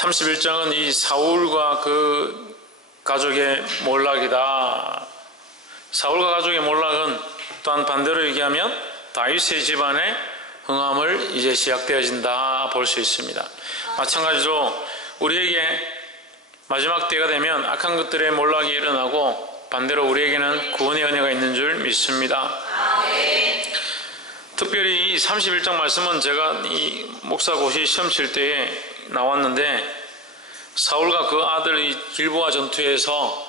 31장은 이 사울과 그 가족의 몰락이다. 사울과 가족의 몰락은 또한 반대로 얘기하면 다윗의 집안의 흥함을 이제 시작되어진다 볼 수 있습니다. 마찬가지로 우리에게 마지막 때가 되면 악한 것들의 몰락이 일어나고 반대로 우리에게는 구원의 은혜가 있는 줄 믿습니다. 특별히 이 31장 말씀은 제가 이 목사고시 시험 칠 때에 나왔는데, 사울과 그 아들이 길보아 전투에서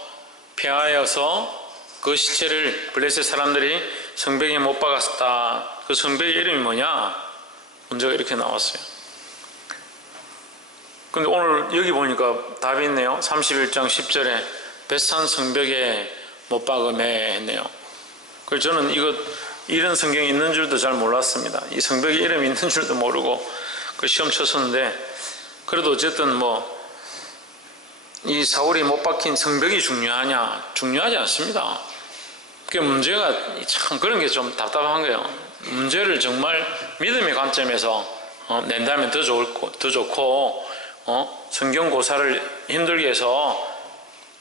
패하여서 그 시체를 블레셋 사람들이 성벽에 못 박았다. 그 성벽의 이름이 뭐냐? 문제가 이렇게 나왔어요. 근데 오늘 여기 보니까 답이 있네요. 31장 10절에 벳산 성벽에 못 박음에 했네요. 그래서 저는 이런 성경이 있는 줄도 잘 몰랐습니다. 이 성벽의 이름이 있는 줄도 모르고 그 시험 쳤었는데, 그래도 어쨌든 이 사울이 못 박힌 성벽이 중요하냐? 중요하지 않습니다. 그 문제가 참 그런 게 좀 답답한 거예요. 문제를 정말 믿음의 관점에서 낸다면 더 좋고, 성경 고사를 힘들게 해서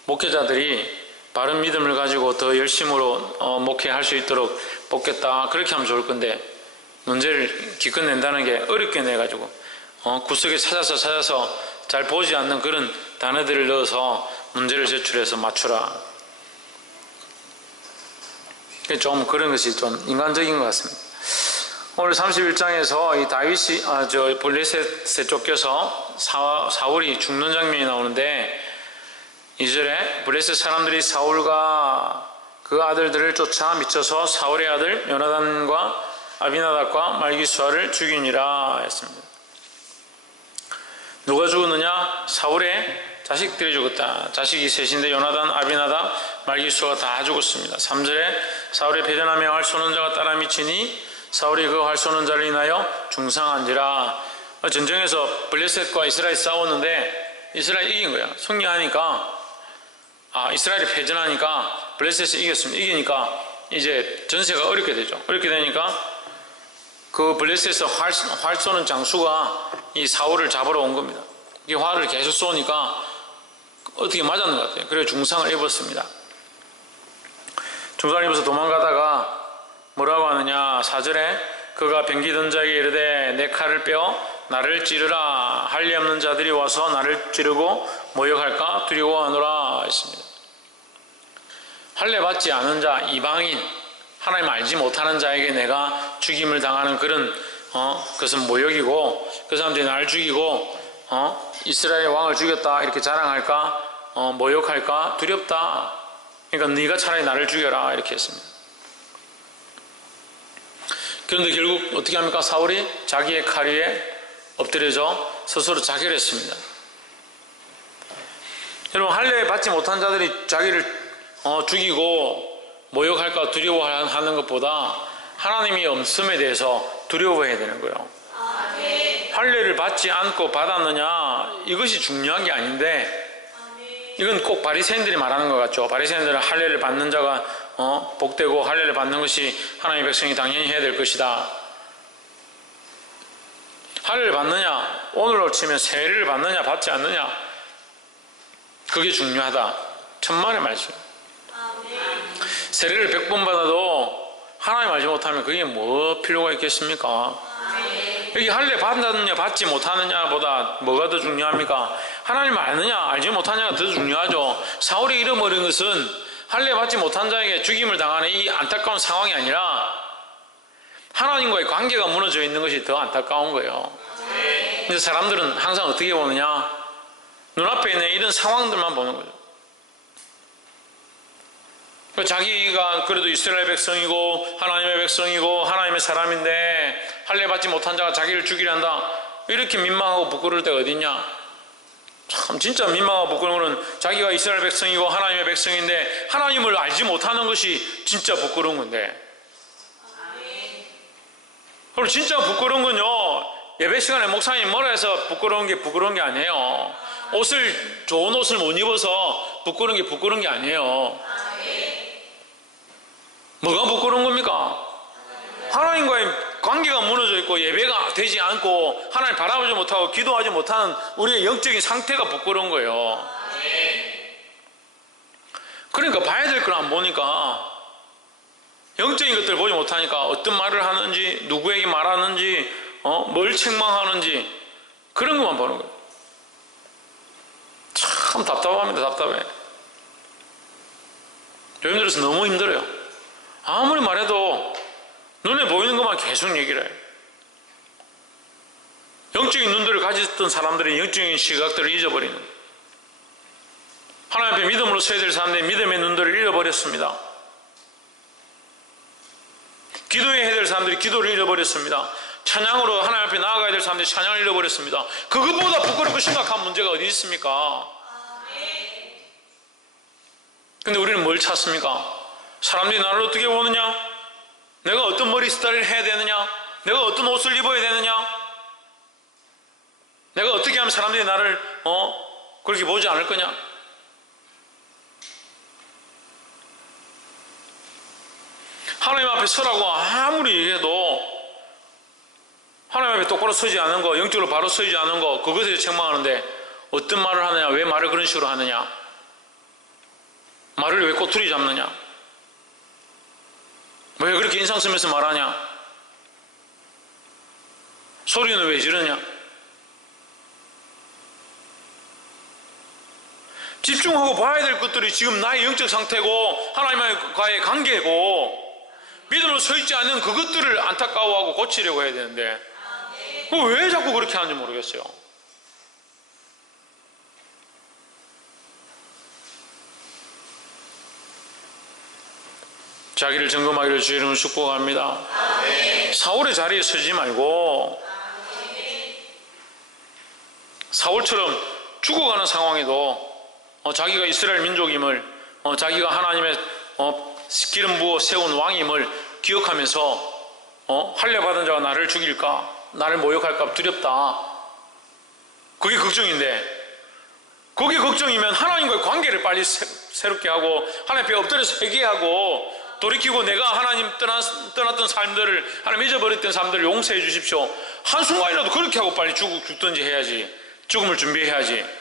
목회자들이 바른 믿음을 가지고 더 열심으로 목회할 수 있도록 뽑겠다, 그렇게 하면 좋을 건데, 문제를 기껏 낸다는 게 어렵게 내가지고 구석에 찾아서 잘 보지 않는 그런 단어들을 넣어서 문제를 제출해서 맞추라. 좀 그런 것이 좀 인간적인 것 같습니다. 오늘 31장에서 이 다윗이 블레셋에 쫓겨서 사울이 죽는 장면이 나오는데, 2절에 블레셋 사람들이 사울과 그 아들들을 쫓아 미쳐서 사울의 아들 요나단과 아비나답과 말기수아를 죽이니라 했습니다. 누가 죽었느냐? 사울의 자식들이 죽었다. 자식이 셋인데 요나단, 아비나답, 말기수아가 다 죽었습니다. 3절에 사울의 패전하며 활 쏘는 자가 따라 미치니 사울이 그 활 쏘는 자를 인하여 중상한지라. 전쟁에서 블레셋과 이스라엘이 싸웠는데 이스라엘이 이긴 거야. 승리하니까, 이스라엘이 패전하니까 블레셋이 이겼습니다. 이기니까 이제 전세가 어렵게 되죠. 어렵게 되니까 그 블레셋에서 활 쏘는 장수가 이 사울을 잡으러 온 겁니다. 이 활을 계속 쏘니까 어떻게 맞았는 것 같아요. 그래서 중상을 입었습니다. 중상을 입어서 도망가다가 뭐라고 하느냐? 4절에 그가 병기던 자에게 이르되 내 칼을 빼어 나를 찌르라. 할례 없는 자들이 와서 나를 찌르고 모욕할까 두려워하노라 했습니다. 할례 받지 않은 자, 이방인, 하나님 알지 못하는 자에게 내가 죽임을 당하는 그런 그것은 모욕이고, 그 사람들이 나를 죽이고 이스라엘의 왕을 죽였다 이렇게 자랑할까, 모욕할까 두렵다. 그러니까 네가 차라리 나를 죽여라 이렇게 했습니다. 그런데 결국 어떻게 합니까? 사울이 자기의 칼 위에 엎드려져 스스로 자결했습니다. 여러분, 할례 받지 못한 자들이 자기를 죽이고 모욕할까 두려워하는 것보다 하나님의 엄씀에 대해서 두려워해야 되는 거예요. 할례를 받지 않고 받았느냐, 이것이 중요한 게 아닌데, 이건 꼭 바리새인들이 말하는 것 같죠. 바리새인들은 할례를 받는 자가 복되고 할례를 받는 것이 하나님의 백성이 당연히 해야 될 것이다. 할례를 받느냐, 오늘로 치면 세례를 받느냐 받지 않느냐, 그게 중요하다. 천만의 말씀. 세례를 100번 받아도 하나님 알지 못하면 그게 뭐 필요가 있겠습니까? 여기 할례 받느냐 받지 못하느냐 보다 뭐가 더 중요합니까? 하나님 아느냐 알지 못하느냐가 더 중요하죠. 사울이 잃어버린 것은 할례 받지 못한 자에게 죽임을 당하는 이 안타까운 상황이 아니라 하나님과의 관계가 무너져 있는 것이 더 안타까운 거예요. 근데 사람들은 항상 어떻게 보느냐? 눈앞에 있는 이런 상황들만 보는 거죠. 자기가 그래도 이스라엘 백성이고 하나님의 백성이고 하나님의 사람인데 할례 받지 못한 자가 자기를 죽이란다, 이렇게 민망하고 부끄러울 때가 어딨냐? 참 진짜 민망하고 부끄러운 거는 자기가 이스라엘 백성이고 하나님의 백성인데 하나님을 알지 못하는 것이 진짜 부끄러운 건데, 그리고 진짜 부끄러운 건요, 예배 시간에 목사님 뭐라 해서 부끄러운 게 아니에요. 좋은 옷을 못 입어서 부끄러운 게 아니에요. 뭐가 부끄러운 겁니까? 하나님과의 관계가 무너져 있고 예배가 되지 않고 하나님 바라보지 못하고 기도하지 못하는 우리의 영적인 상태가 부끄러운 거예요. 그러니까 봐야 될 걸 안 보니까, 영적인 것들을 보지 못하니까 어떤 말을 하는지, 누구에게 말하는지, 뭘 책망하는지 그런 것만 보는 거예요. 참 답답합니다. 답답해. 요즘 들어서 너무 힘들어요. 아무리 말해도 눈에 보이는 것만 계속 얘기를 해요. 영적인 눈들을 가졌던 사람들이 영적인 시각들을 잊어버리는 거예요. 하나님 앞에 믿음으로 서야 될 사람들이 믿음의 눈들을 잃어버렸습니다. 기도해야 될 사람들이 기도를 잃어버렸습니다. 찬양으로 하나님 앞에 나아가야 될 사람들이 찬양을 잃어버렸습니다. 그것보다 부끄럽고 심각한 문제가 어디 있습니까? 근데 우리는 뭘 찾습니까? 사람들이 나를 어떻게 보느냐? 내가 어떤 머리 스타일을 해야 되느냐? 내가 어떤 옷을 입어야 되느냐? 내가 어떻게 하면 사람들이 나를 그렇게 보지 않을 거냐? 하나님 앞에 서라고 아무리 얘기해도 하나님 앞에 똑바로 서지 않은 거, 영적으로 바로 서지 않은 거, 그것에 책망하는데 어떤 말을 하느냐? 왜 말을 그런 식으로 하느냐? 말을 왜 꼬투리 잡느냐? 왜 그렇게 인상 쓰면서 말하냐? 소리는 왜 지르냐? 집중하고 봐야 될 것들이 지금 나의 영적 상태고 하나님과의 관계고 믿음으로 서 있지 않는 그것들을 안타까워하고 고치려고 해야 되는데 왜 자꾸 그렇게 하는지 모르겠어요. 자기를 점검하기를 주의 이름으로 축복합니다. 사울의 자리에 서지 말고 사울처럼 죽어가는 상황에도 자기가 이스라엘 민족임을, 자기가 하나님의 기름 부어 세운 왕임을 기억하면서 할례받은 자가 나를 죽일까, 나를 모욕할까 두렵다. 그게 걱정인데, 그게 걱정이면 하나님과의 관계를 빨리 새롭게 하고 하나님 앞에 엎드려서 회개하고 돌이키고 내가 하나님 떠났던 삶들을, 하나님 잊어버렸던 삶들을 용서해 주십시오. 한순간이라도 그렇게 하고 빨리 죽든지 해야지. 죽음을 준비해야지.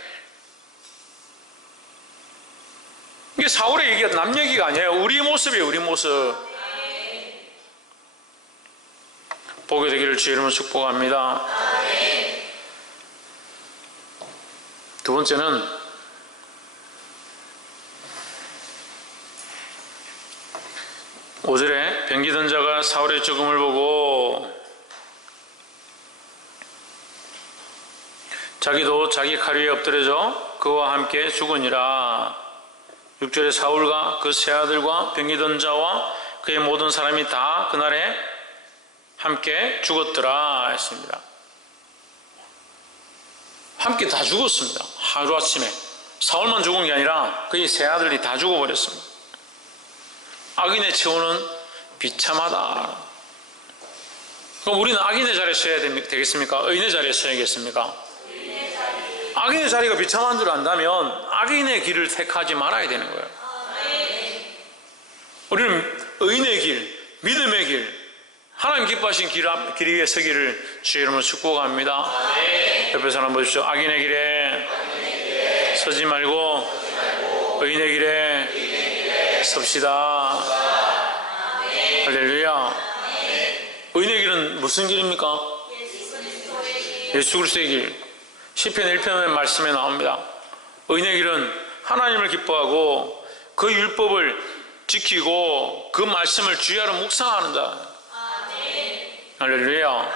이게 사울의 얘기가 남 얘기가 아니에요. 우리 모습이에요. 우리 모습. 보게 되기를 주의 이름으로 축복합니다. 두 번째는 오절에 병기던 자가 사울의 죽음을 보고 자기도 자기 칼 위에 엎드려져 그와 함께 죽으니라. 6절에 사울과 그 세 아들과 병기던 자와 그의 모든 사람이 다 그날에 함께 죽었더라 했습니다. 함께 다 죽었습니다. 하루아침에. 사울만 죽은 게 아니라 그의 세 아들이 다 죽어버렸습니다. 악인의 처우는 비참하다. 그럼 우리는 악인의 자리에 서야 되겠습니까? 의인의 자리에 서야겠습니까? 악인의 자리가 비참한 줄 안다면 악인의 길을 택하지 말아야 되는 거예요. 우리는 의인의 길, 믿음의 길, 하나님 기뻐하신 길 위에 서기를 주의 이름으로 축복합니다. 옆에 사람 보십시오. 악인의 길에 서지 말고 의인의 길에 섭시다. 할렐루야. 의인의 길은 무슨 길입니까? 예수 그리스도의 길. 시편 1편의 말씀에 나옵니다. 의인의 길은 하나님을 기뻐하고 그 율법을 지키고 그 말씀을 주야로 묵상하는 자. 할렐루야.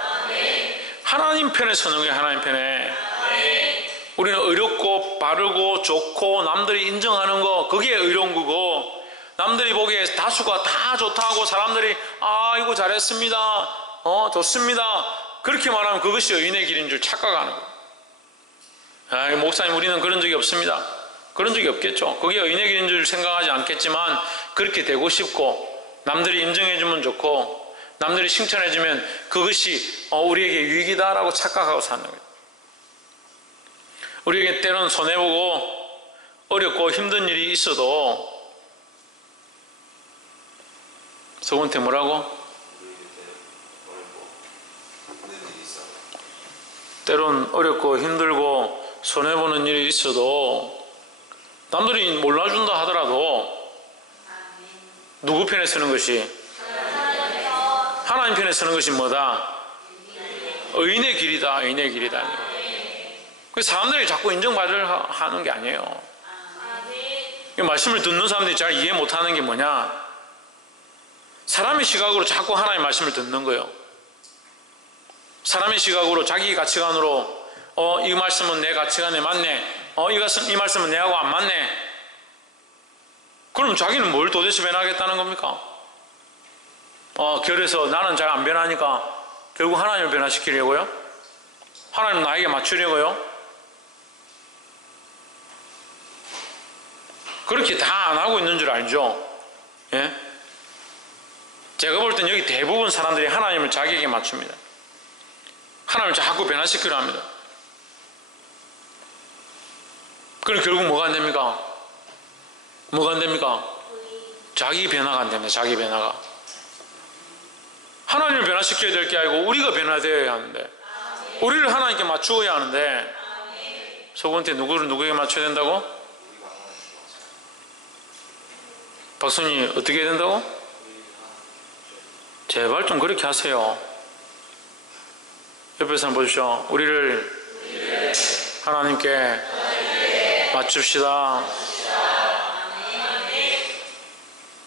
하나님 편에 서는 거예요. 하나님 편에. 우리는 의롭고 바르고 좋고 남들이 인정하는 거, 그게 의로운 거고, 남들이 보기에 다수가 다 좋다고 사람들이 이거 잘했습니다, 좋습니다, 그렇게 말하면 그것이 의인의 길인 줄 착각하는 거예요. 목사님 우리는 그런 적이 없습니다. 그런 적이 없겠죠. 그게 의인의 길인 줄 생각하지 않겠지만 그렇게 되고 싶고 남들이 인정해주면 좋고 남들이 칭찬해주면 그것이 우리에게 유익이다라고 착각하고 사는 거예요. 우리에게 때로는 손해보고 어렵고 힘든 일이 있어도 서군태 뭐라고? 때론 어렵고 힘들고 손해보는 일이 있어도 남들이 몰라준다 하더라도 누구 편에 서는 것이? 하나님 편에 서는 것이 뭐다? 의인의 길이다. 의인의 길이다. 사람들이 자꾸 인정받으려 하는 게 아니에요. 이 말씀을 듣는 사람들이 잘 이해 못하는 게 뭐냐? 사람의 시각으로 자꾸 하나님의 말씀을 듣는 거예요. 사람의 시각으로 자기 가치관으로 이 말씀은 내 가치관에 맞네. 이 말씀은 내하고 안 맞네. 그럼 자기는 뭘 도대체 변하겠다는 겁니까? 결에서 나는 잘 안 변하니까 결국 하나님을 변화시키려고요? 하나님 나에게 맞추려고요? 그렇게 다 안 하고 있는 줄 알죠? 예? 제가 볼 땐 여기 대부분 사람들이 하나님을 자기에게 맞춥니다. 하나님을 자꾸 변화시키려 합니다. 그럼 결국 뭐가 안 됩니까? 뭐가 안 됩니까? 자기 변화가 안 됩니다. 자기 변화가. 하나님을 변화시켜야 될 게 아니고 우리가 변화되어야 하는데, 우리를 하나님께 맞추어야 하는데, 소근태 누구를 누구에게 맞춰야 된다고? 박순이 어떻게 해야 된다고? 제발 좀 그렇게 하세요. 옆에 사람 보십시오. 우리를 하나님께 맞춥시다.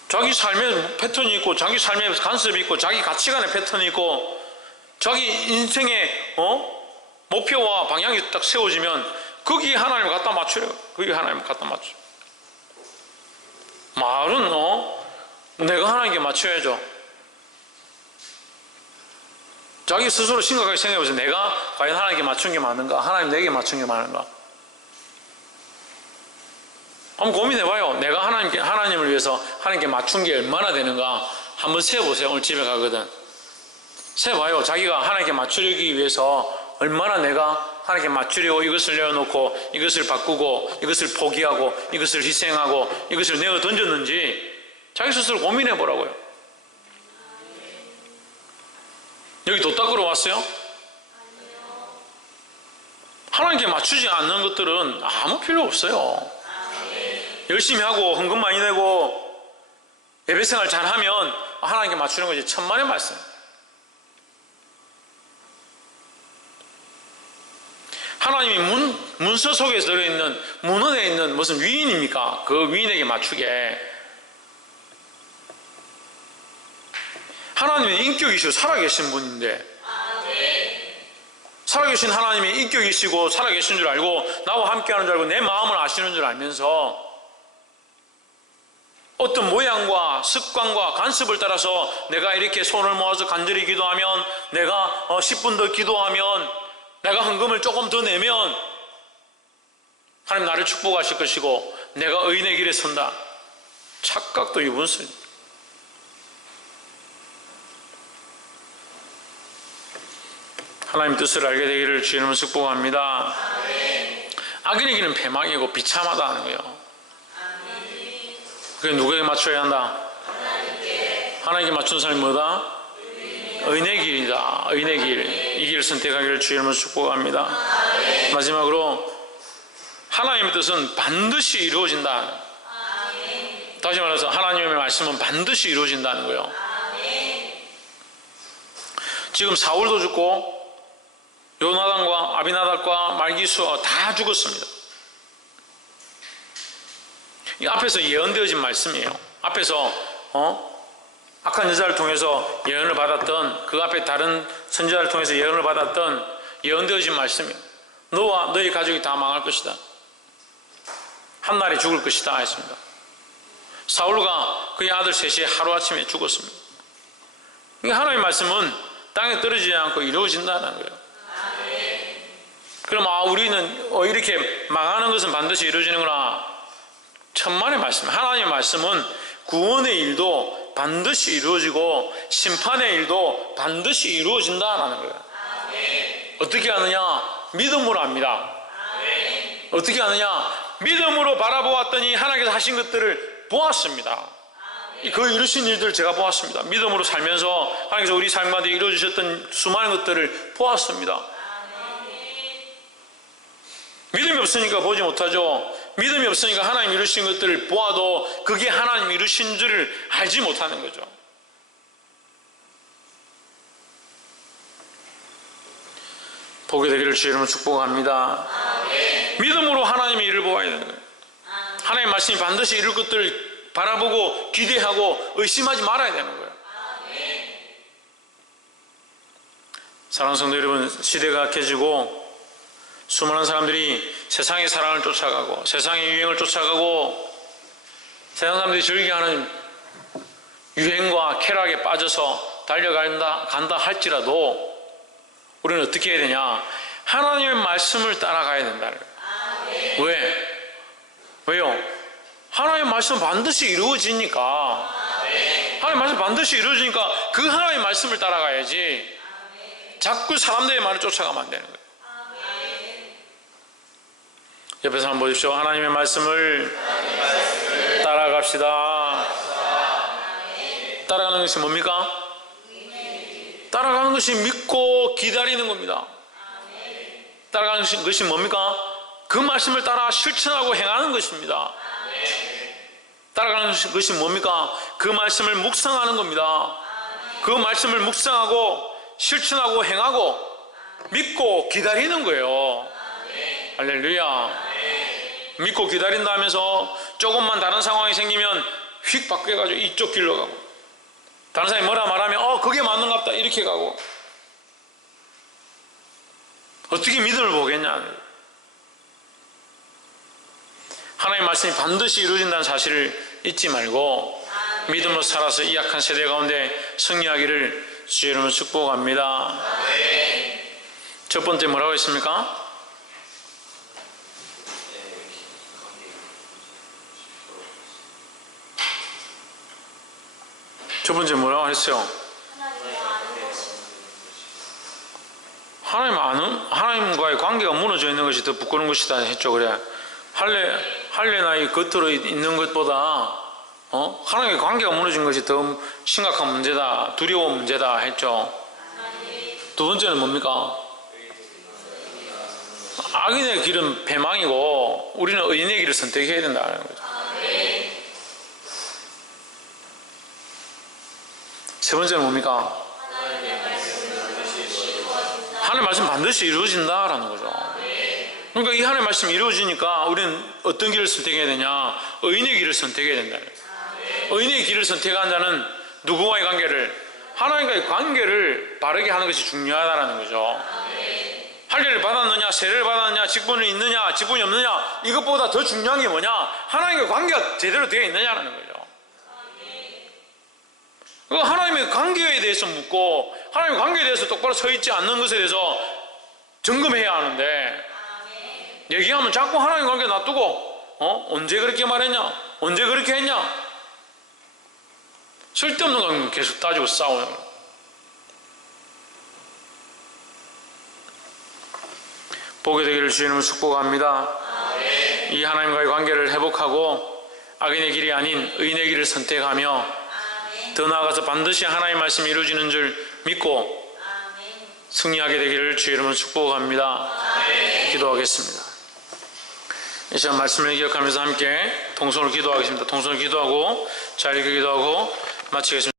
자기 삶의 패턴이 있고, 자기 삶의 간섭이 있고, 자기 가치관의 패턴이 있고, 자기 인생의 목표와 방향이 딱 세워지면 거기에 하나님을 갖다 맞추래요. 거기에 하나님을 갖다 맞춰. 말은 내가 하나님께 맞춰야죠. 자기 스스로 심각하게 생각해보세요. 내가 과연 하나님께 맞춘 게 맞는가? 하나님 내게 맞춘 게 맞는가? 한번 고민해봐요. 내가 하나님을 위해서 하나님께 맞춘 게 얼마나 되는가? 한번 세어보세요. 오늘 집에 가거든. 세어봐요. 자기가 하나님께 맞추려기 위해서 얼마나 내가 하나님께 맞추려고 이것을 내어놓고, 이것을 바꾸고, 이것을 포기하고, 이것을 희생하고, 이것을 내어 던졌는지 자기 스스로 고민해보라고요. 여기 도 닦으러 왔어요? 하나님께 맞추지 않는 것들은 아무 필요 없어요. 열심히 하고 헌금 많이 내고 예배생활 잘하면 하나님께 맞추는 것이 천만의 말씀. 하나님이 문서 속에 들어있는 문헌에 있는 무슨 위인입니까? 그 위인에게 맞추게. 하나님의 인격이시고 살아계신 분인데, 살아계신 하나님이 인격이시고 살아계신 줄 알고 나와 함께하는 줄 알고 내 마음을 아시는 줄 알면서 어떤 모양과 습관과 간섭을 따라서 내가 이렇게 손을 모아서 간절히 기도하면, 내가 10분 더 기도하면, 내가 헌금을 조금 더 내면 하나님 나를 축복하실 것이고 내가 의인의 길에 선다. 착각도 유분수입니다. 하나님 뜻을 알게 되기를 주의 이름으로 축복합니다. 악인의 길은 패망이고 비참하다는 거예요. 그게 누구에게 맞춰야 한다? 하나님께 맞춘 사람이 뭐다? 의인의 길이다. 의인의 길. 이 길을 선택하기를 주의 이름으로 축복합니다. 마지막으로 하나님의 뜻은 반드시 이루어진다. 다시 말해서 하나님의 말씀은 반드시 이루어진다는 거예요. 지금 사울도 죽고 요나단과 아비나답과 말기수와 다 죽었습니다. 이 앞에서 예언되어진 말씀이에요. 앞에서 악한 여자를 통해서 예언을 받았던, 그 앞에 다른 선지자를 통해서 예언을 받았던 예언되어진 말씀이에요. 너와 너희 가족이 다 망할 것이다. 한날에 죽을 것이다 했습니다. 사울과 그의 아들 셋이 하루아침에 죽었습니다. 하나님의 말씀은 땅에 떨어지지 않고 이루어진다는 거예요. 그럼 우리는 이렇게 망하는 것은 반드시 이루어지는구나. 천만의 말씀. 하나님의 말씀은 구원의 일도 반드시 이루어지고 심판의 일도 반드시 이루어진다는 거예요. 어떻게 하느냐? 믿음으로 합니다. 어떻게 하느냐? 믿음으로 바라보았더니 하나님께서 하신 것들을 보았습니다. 그 이루신 일들을 제가 보았습니다. 믿음으로 살면서 하나님께서 우리 삶 가운데 이루어주셨던 수많은 것들을 보았습니다. 믿음이 없으니까 보지 못하죠. 믿음이 없으니까 하나님 이루신 것들을 보아도 그게 하나님 이루신 줄을 알지 못하는 거죠. 보게 되기를 주의 이름으로 축복합니다. 아멘. 믿음으로 하나님의 일을 보아야 되는 거예요. 아멘. 하나님의 말씀이 반드시 이룰 것들을 바라보고 기대하고 의심하지 말아야 되는 거예요. 아멘. 사랑하는 성도 여러분, 시대가 악해지고 수많은 사람들이 세상의 사랑을 쫓아가고 세상의 유행을 쫓아가고 세상 사람들이 즐겨하는 유행과 쾌락에 빠져서 달려간다 할지라도 우리는 어떻게 해야 되냐? 하나님의 말씀을 따라가야 된다. 아멘. 왜요? 하나님의 말씀은 반드시 이루어지니까. 아멘. 하나님의 말씀은 반드시 이루어지니까 그 하나님의 말씀을 따라가야지. 아멘. 자꾸 사람들의 말을 쫓아가면 안 되는 거예요. 아멘. 옆에서 한번 보십시오. 하나님의 말씀을 따라갑시다. 아멘. 따라가는 것이 뭡니까? 따라가는 것이 믿고 기다리는 겁니다. 아멘. 따라가는 것이 뭡니까? 그 말씀을 따라 실천하고 행하는 것입니다. 아멘. 따라가는 것이 뭡니까? 그 말씀을 묵상하는 겁니다. 아멘. 그 말씀을 묵상하고 실천하고 행하고 믿고 기다리는 거예요. 아멘. 할렐루야. 아멘. 믿고 기다린다 하면서 조금만 다른 상황이 생기면 휙 바뀌어가지고 이쪽 길로 가고 다른 사람이 뭐라 말하면 그게 맞는갑다 이렇게 가고 어떻게 믿음을 보겠냐. 하나님의 말씀이 반드시 이루어진다는 사실을 잊지 말고 믿음으로 살아서 이 약한 세대 가운데 승리하기를 주의 이름으로 축복합니다. 첫 번째 뭐라고 했습니까? 첫 번째 뭐라고 했어요? 하나님과의 관계가 무너져 있는 것이 더 부끄러운 것이다 했죠. 그래. 할례나 이 겉으로 있는 것보다 하나님과의 관계가 무너진 것이 더 심각한 문제다, 두려운 문제다 했죠. 두 번째는 뭡니까? 악인의 길은 패망이고 우리는 의인의 길을 선택해야 된다는 거죠. 세 번째는 뭡니까? 하나님의 말씀 반드시 이루어진다라는 거죠. 그러니까 이 하나님의 말씀이 이루어지니까 우리는 어떤 길을 선택해야 되냐? 의인의 길을 선택해야 된다. 의인의 길을 선택한 자는 누구와의 관계를? 하나님과의 관계를 바르게 하는 것이 중요하다는 거죠. 할례를 받았느냐, 세례를 받았느냐, 직분이 있느냐, 직분이 없느냐, 이것보다 더 중요한 게 뭐냐? 하나님과 관계가 제대로 되어 있느냐라는 거죠. 하나님의 관계에 대해서 묻고 하나님의 관계에 대해서 똑바로 서 있지 않는 것에 대해서 점검해야 하는데 얘기하면 자꾸 하나님의 관계 놔두고 언제 그렇게 말했냐? 언제 그렇게 했냐? 쓸데없는 관계 계속 따지고 싸우는 거예요. 보게 되기를 주님을 축복합니다. 이 하나님과의 관계를 회복하고 악인의 길이 아닌 의인의 길을 선택하며 더 나아가서 반드시 하나님의 말씀이 이루어지는 줄 믿고 승리하게 되기를 주의 이름으로 축복합니다. 기도하겠습니다. 이 시간 말씀을 기억하면서 함께 동성으로 기도하겠습니다. 동성으로 기도하고 잘 기도하고 마치겠습니다.